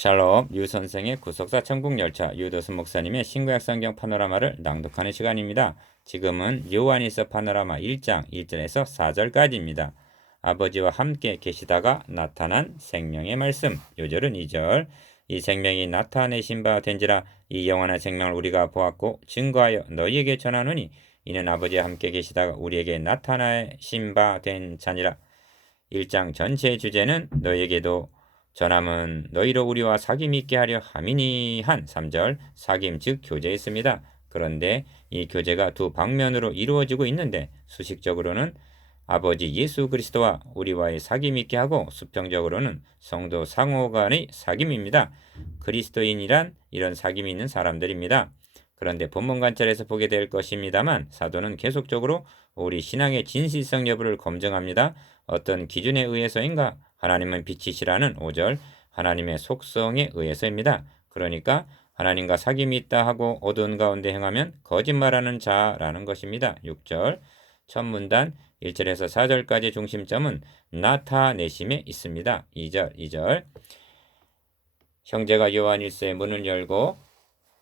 샬롬 유 선생의 구속사 천국열차 유도수 목사님의 신구약 성경 파노라마를 낭독하는 시간입니다. 지금은 요한일서 파노라마 1장 1절에서 4절까지입니다. 아버지와 함께 계시다가 나타난 생명의 말씀. 요절은 2절. 이 생명이 나타내신 바 된지라 이 영원한 생명을 우리가 보았고 증거하여 너희에게 전하노니 이는 아버지와 함께 계시다가 우리에게 나타내신 바 된 자니라. 1장 전체의 주제는 너희에게도 전함은 너희로 우리와 사귐 있게 하려 함이니 한 3절 사귐 즉 교제에 있습니다. 그런데 이 교제가 두 방면으로 이루어지고 있는데 수식적으로는 아버지 예수 그리스도와 우리와의 사귐 있게 하고 수평적으로는 성도 상호 간의 사귐입니다. 그리스도인이란 이런 사귐이 있는 사람들입니다. 그런데 본문 관찰에서 보게 될 것입니다만 사도는 계속적으로 우리 신앙의 진실성 여부를 검증합니다. 어떤 기준에 의해서인가? 하나님은 빛이시라는 5절 하나님의 속성에 의해서입니다. 그러니까 하나님과 사귐이 있다 하고 어두운 가운데 행하면 거짓말하는 자라는 것입니다. 6절 첫 문단 1절에서 4절까지 중심점은 나타내심에 있습니다. 2절 형제가 요한일서의 문을 열고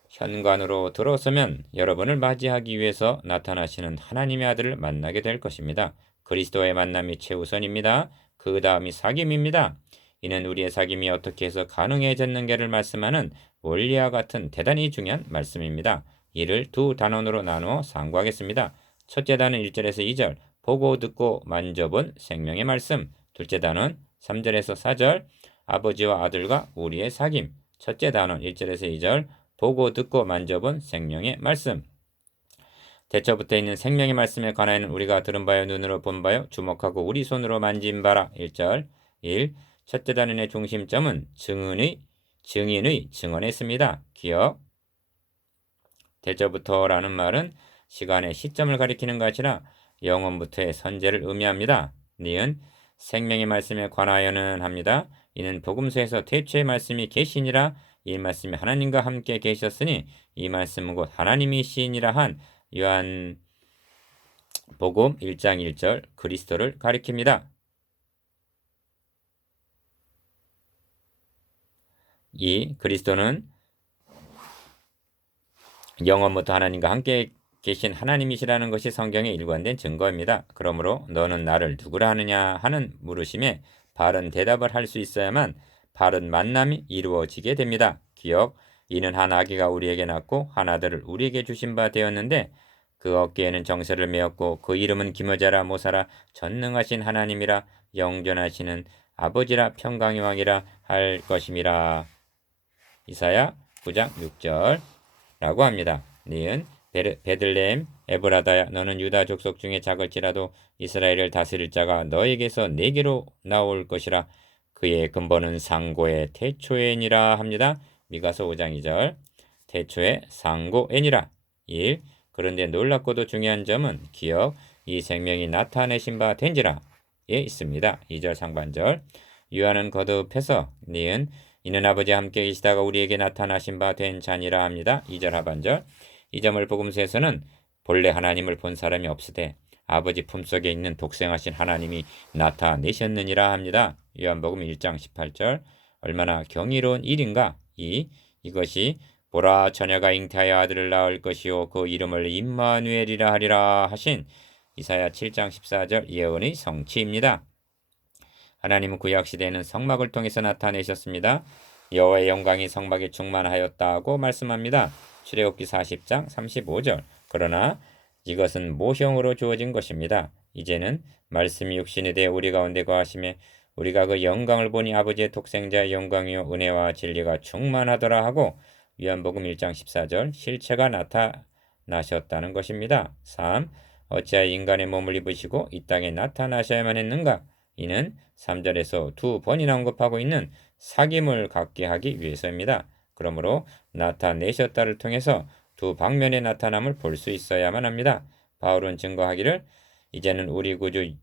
현관으로 들어서면 여러분을 맞이하기 위해서 나타나시는 하나님의 아들을 만나게 될 것입니다. 그리스도의 만남이 최우선입니다. 그 다음이 사귐입니다. 이는 우리의 사귐이 어떻게 해서 가능해졌는가를 말씀하는 원리와 같은 대단히 중요한 말씀입니다. 이를 두 단원으로 나누어 상고하겠습니다. 첫째 단원 1절에서 2절 보고 듣고 만져본 생명의 말씀. 둘째 단원 3절에서 4절 아버지와 아들과 우리의 사귐. 첫째 단원 1절에서 2절 보고 듣고 만져본 생명의 말씀. 대처부터 있는 생명의 말씀에 관하여는 우리가 들은 바요 눈으로 본 바요 주목하고 우리 손으로 만진 바라. 1절 1. 첫째 단원의 중심점은 증인의 증언에 있습니다. 기억 대처부터라는 말은 시간의 시점을 가리키는 것이라 영원부터의 선제를 의미합니다. 니은 생명의 말씀에 관하여는 합니다. 이는 복음서에서 태초의 말씀이 계시니라 이 말씀이 하나님과 함께 계셨으니 이 말씀은 곧 하나님이 시인이라 한 요한복음 1장 1절 그리스도를 가리킵니다. 이 그리스도는 영원부터 하나님과 함께 계신 하나님이시라는 것이 성경에 일관된 증거입니다. 그러므로 너는 나를 누구라 하느냐 하는 물으심에 바른 대답을 할 수 있어야만 바른 만남이 이루어지게 됩니다. 기억, 이는 한 아기가 우리에게 낳고 한 아들을 우리에게 주신 바 되었는데 그 어깨에는 정세를 메었고 그 이름은 기묘자라 모사라 전능하신 하나님이라 영존하시는 아버지라 평강의 왕이라 할 것임이라. 이사야 9장 6절라고 합니다. 니은 베들레헴 에브라다야 너는 유다 족속 중에 작을지라도 이스라엘을 다스릴 자가 너에게서 내게로 나올 것이라. 그의 근본은 상고의 태초에니라 합니다. 미가서 5장 2절 태초의 상고에니라. 1. 그런데 놀랍고도 중요한 점은 기억 이 생명이 나타내신 바 된지라에 있습니다. 2절 상반절 요한은 거듭해서 니은 이는 아버지와 함께 계시다가 우리에게 나타나신 바 된 자니라 합니다. 2절 하반절 이 점을 복음서에서는 본래 하나님을 본 사람이 없으되 아버지 품속에 있는 독생하신 하나님이 나타내셨느니라 합니다. 요한복음 1장 18절 얼마나 경이로운 일인가. 이것이 보라 처녀가 잉태하여 아들을 낳을 것이요 그 이름을 임마누엘이라 하리라 하신 이사야 7장 14절 예언의 성취입니다. 하나님은 구약시대에는 성막을 통해서 나타내셨습니다. 여호와의 영광이 성막에 충만하였다고 말씀합니다. 출애굽기 40장 35절 그러나 이것은 모형으로 주어진 것입니다. 이제는 말씀이 육신이 되어 우리 가운데 거하심에 우리가 그 영광을 보니 아버지의 독생자의 영광이요 은혜와 진리가 충만하더라 하고 요한복음 1장 14절 실체가 나타나셨다는 것입니다. 3. 어찌하여 인간의 몸을 입으시고 이 땅에 나타나셔야만 했는가? 이는 3절에서 두 번이나 언급하고 있는 사귐을 갖게 하기 위해서입니다. 그러므로 나타내셨다를 통해서 두 방면의 나타남을 볼 수 있어야만 합니다. 바울은 증거하기를 이제는 우리 구주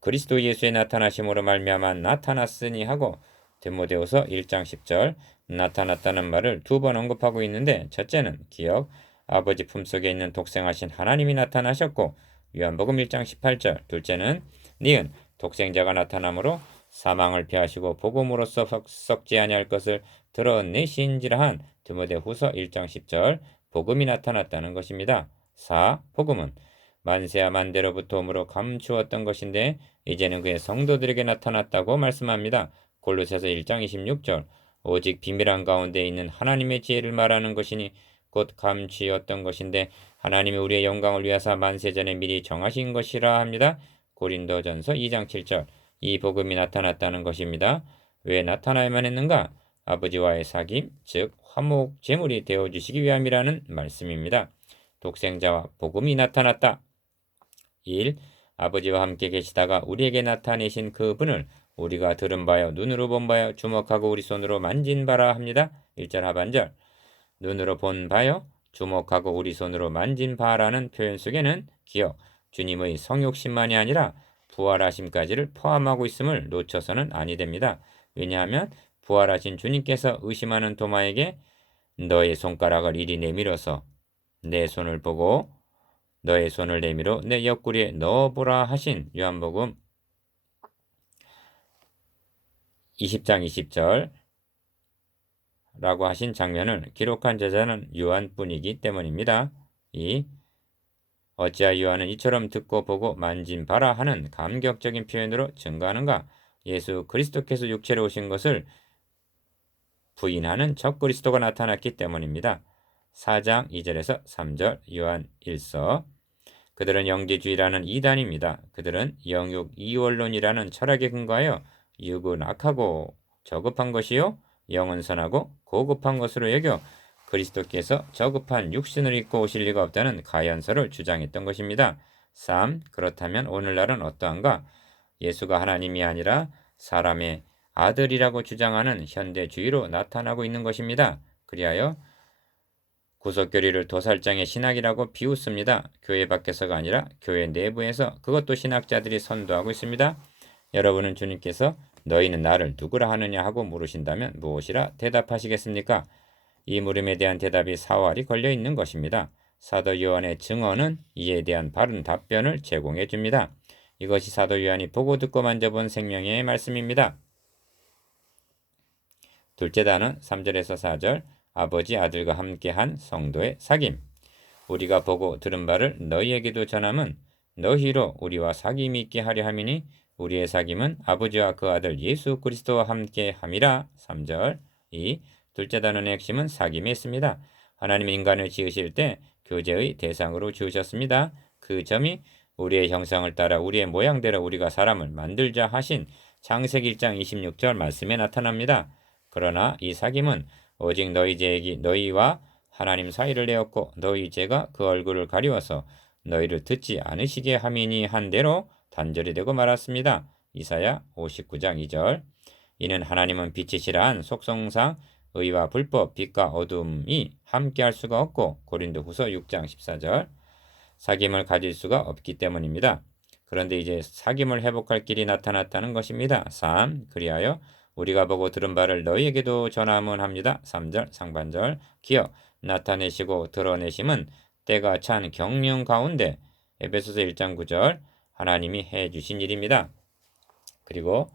그리스도 예수의 나타나심으로 말미암아 나타났으니 하고 디모데후서 1장 10절 나타났다는 말을 두 번 언급하고 있는데 첫째는 기억 아버지 품속에 있는 독생하신 하나님이 나타나셨고 요한복음 1장 18절 둘째는 니은 독생자가 나타남으로 사망을 피하시고 복음으로써 썩지 아니할 것을 드러내신지라 한 디모데후서 1장 10절 복음이 나타났다는 것입니다. 4. 복음은 만세야 만대로부터 오므로 감추었던 것인데 이제는 그의 성도들에게 나타났다고 말씀합니다. 골로새서 1장 26절 오직 비밀한 가운데 있는 하나님의 지혜를 말하는 것이니 곧 감추었던 것인데 하나님이 우리의 영광을 위하사 만세전에 미리 정하신 것이라 합니다. 고린도전서 2장 7절 이 복음이 나타났다는 것입니다. 왜 나타나야만 했는가? 아버지와의 사귐, 즉 화목 제물이 되어주시기 위함이라는 말씀입니다. 독생자와 복음이 나타났다. 1. 아버지와 함께 계시다가 우리에게 나타내신 그분을 우리가 들은 바요 눈으로 본 바요 주목하고 우리 손으로 만진 바라 합니다. 1절 하반절 눈으로 본 바요 주목하고 우리 손으로 만진 바라는 표현 속에는 기억, 주님의 성욕심만이 아니라 부활하심까지를 포함하고 있음을 놓쳐서는 아니 됩니다. 왜냐하면 부활하신 주님께서 의심하는 도마에게 너의 손가락을 이리 내밀어서 내 손을 보고 너의 손을 내밀어 내 옆구리에 넣어보라 하신 요한복음 20장 20절 라고 하신 장면을 기록한 저자는 요한뿐이기 때문입니다. 2. 어찌하여 요한은 이처럼 듣고 보고 만진 바라 하는 감격적인 표현으로 증거하는가? 예수 그리스도께서 육체로 오신 것을 부인하는 적그리스도가 나타났기 때문입니다. 4장 2절에서 3절 요한 1서 그들은 영지주의라는 이단입니다. 그들은 영육 이원론이라는 철학에 근거하여 육은 악하고 저급한 것이요 영은 선하고 고급한 것으로 여겨 그리스도께서 저급한 육신을 입고 오실 리가 없다는 가연설을 주장했던 것입니다. 3. 그렇다면 오늘날은 어떠한가? 예수가 하나님이 아니라 사람의 아들이라고 주장하는 현대주의로 나타나고 있는 것입니다. 그리하여 구속교리를 도살장의 신학이라고 비웃습니다. 교회 밖에서가 아니라 교회 내부에서 그것도 신학자들이 선도하고 있습니다. 여러분은 주님께서 너희는 나를 누구라 하느냐 하고 물으신다면 무엇이라 대답하시겠습니까? 이 물음에 대한 대답이 사활이 걸려 있는 것입니다. 사도 요한의 증언은 이에 대한 바른 답변을 제공해 줍니다. 이것이 사도 요한이 보고 듣고 만져본 생명의 말씀입니다. 둘째 단은 3절에서 4절 아버지 아들과 함께한 성도의 사귐 우리가 보고 들은 바를 너희에게도 전함은 너희로 우리와 사귐이 있게 하려 함이니 우리의 사귐은 아버지와 그 아들 예수 그리스도와 함께 함이라. 3절 2. 둘째 단원의 핵심은 사귐에 있습니다. 하나님 인간을 지으실 때 교제의 대상으로 지으셨습니다. 그 점이 우리의 형상을 따라 우리의 모양대로 우리가 사람을 만들자 하신 창세기 1장 26절 말씀에 나타납니다. 그러나 이 사귐은 오직 너희 죄악이 너희와 하나님 사이를 내었고 너희 죄가 그 얼굴을 가리워서 너희를 듣지 않으시게 함이니 한 대로 단절이 되고 말았습니다. 이사야 59장 2절 이는 하나님은 빛이시라 한 속성상 의와 불법, 빛과 어둠이 함께할 수가 없고 고린도후서 6장 14절 사귐을 가질 수가 없기 때문입니다. 그런데 이제 사귐을 회복할 길이 나타났다는 것입니다. 3. 그리하여 우리가 보고 들은 바를 너희에게도 전함은 합니다. 3절 상반절 기억 나타내시고 드러내심은 때가 찬 경륜 가운데 에베소서 1장 9절 하나님이 해주신 일입니다. 그리고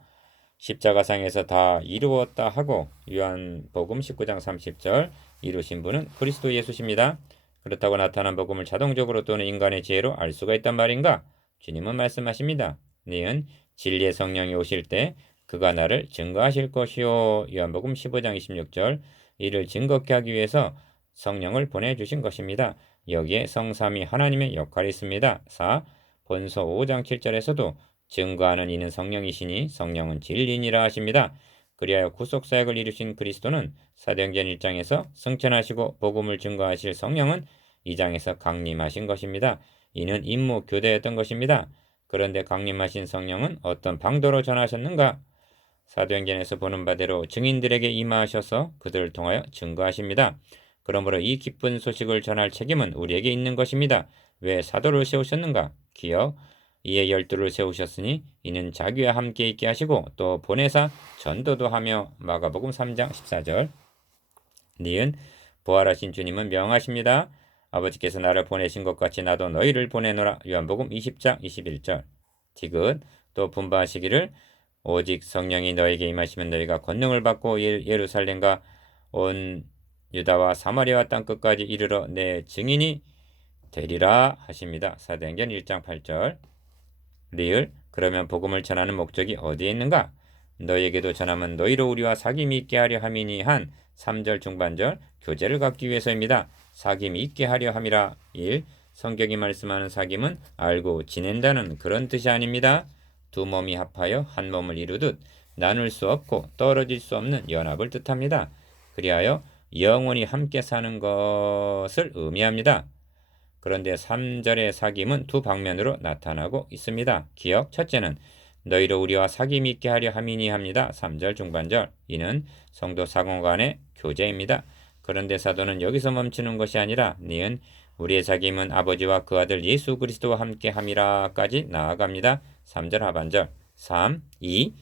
십자가상에서 다 이루었다 하고 요한복음 19장 30절 이루신 분은 그리스도 예수십니다. 그렇다고 나타난 복음을 자동적으로 또는 인간의 지혜로 알 수가 있단 말인가? 주님은 말씀하십니다. 너희는 진리의 성령이 오실 때 그가 나를 증거하실 것이요. 요한복음 15장 26절 이를 증거케 하기 위해서 성령을 보내주신 것입니다. 여기에 성삼위 하나님의 역할이 있습니다. 4. 본서 5장 7절에서도 증거하는 이는 성령이시니 성령은 진리니라 하십니다. 그리하여 구속사역을 이루신 그리스도는 사도행전 1장에서 승천하시고 복음을 증거하실 성령은 2장에서 강림하신 것입니다. 이는 임무 교대였던 것입니다. 그런데 강림하신 성령은 어떤 방도로 전하셨는가? 사도행전에서 보는 바대로 증인들에게 임하셔서 그들을 통하여 증거하십니다. 그러므로 이 기쁜 소식을 전할 책임은 우리에게 있는 것입니다. 왜 사도를 세우셨는가? 기억 이에 12를 세우셨으니 이는 자기와 함께 있게 하시고 또 보내사 전도도 하며 마가복음 3장 14절 니은 부활하신 주님은 명하십니다. 아버지께서 나를 보내신 것 같이 나도 너희를 보내노라. 요한복음 20장 21절 디귿 또 분바하시기를 오직 성령이 너에게 임하시면 너희가 권능을 받고 예루살렘과 온 유다와 사마리아 땅 끝까지 이르러 내 증인이 되리라 하십니다. 사도행전 1장 8절. 리을. 그러면 복음을 전하는 목적이 어디에 있는가? 너에게도 전하면 너희로 우리와 사귐이 있게 하려 함이니 한 3절 중반절 교제를 갖기 위해서입니다. 사귐이 있게 하려 함이라. 1. 성경이 말씀하는 사귐은 알고 지낸다는 그런 뜻이 아닙니다. 두 몸이 합하여 한 몸을 이루듯 나눌 수 없고 떨어질 수 없는 연합을 뜻합니다. 그리하여 영원히 함께 사는 것을 의미합니다. 그런데 3절의 사귐은 두 방면으로 나타나고 있습니다. 기억, 첫째는 너희로 우리와 사귐이 있게 하려 함이니 합니다. 3절 중반절. 이는 성도 상호 간의 교제입니다. 그런데 사도는 여기서 멈추는 것이 아니라 니은 우리의 사귐은 아버지와 그 아들 예수 그리스도와 함께 함이라까지 나아갑니다. 3절 하반절. 3, 2,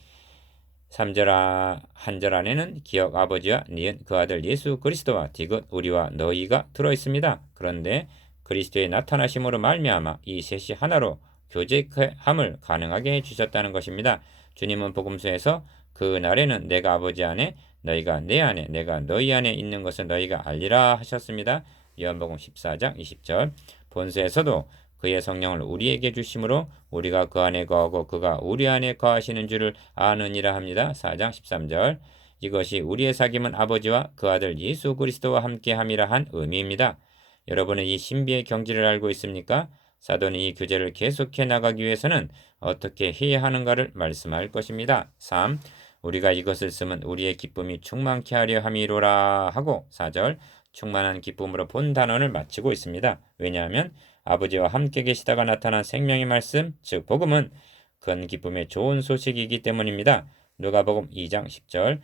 3절 한절 안에는 기억 아버지와 니은 그 아들 예수 그리스도와 디귿 우리와 너희가 들어있습니다. 그런데 그리스도의 나타나심으로 말미암아 이 셋이 하나로 교제함을 가능하게 해주셨다는 것입니다. 주님은 복음서에서 그 날에는 내가 아버지 안에 너희가 내 안에 내가 너희 안에 있는 것을 너희가 알리라 하셨습니다. 요한복음 14장 20절. 본서에서도 그의 성령을 우리에게 주심으로 우리가 그 안에 거하고 그가 우리 안에 거하시는 줄을 아느니라 합니다. 4장 13절. 이것이 우리의 사귐은 아버지와 그 아들 예수 그리스도와 함께 함이라 한 의미입니다. 여러분은 이 신비의 경지를 알고 있습니까? 사도는 이 교제를 계속해 나가기 위해서는 어떻게 해야 하는가를 말씀할 것입니다. 3. 우리가 이것을 쓰면 우리의 기쁨이 충만케 하려 함이로라 하고 4절 충만한 기쁨으로 본 단원을 마치고 있습니다. 왜냐하면 아버지와 함께 계시다가 나타난 생명의 말씀, 즉 복음은 큰 기쁨의 좋은 소식이기 때문입니다. 누가복음 2장 10절.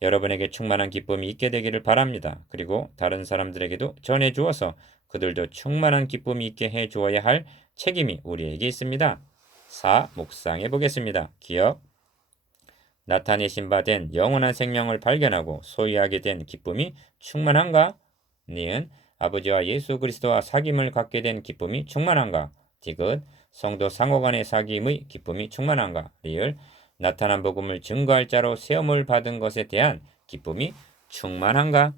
여러분에게 충만한 기쁨이 있게 되기를 바랍니다. 그리고 다른 사람들에게도 전해 주어서 그들도 충만한 기쁨이 있게 해 주어야 할 책임이 우리에게 있습니다. 4. 묵상해 보겠습니다. 기억. 나타내신 바 된 영원한 생명을 발견하고 소유하게 된 기쁨이 충만한가? 니은 아버지와 예수 그리스도와 사귐을 갖게 된 기쁨이 충만한가? 디귿 성도 상호 간의 사귐의 기쁨이 충만한가? 리을 나타난 복음을 증거할 자로 세움을 받은 것에 대한 기쁨이 충만한가?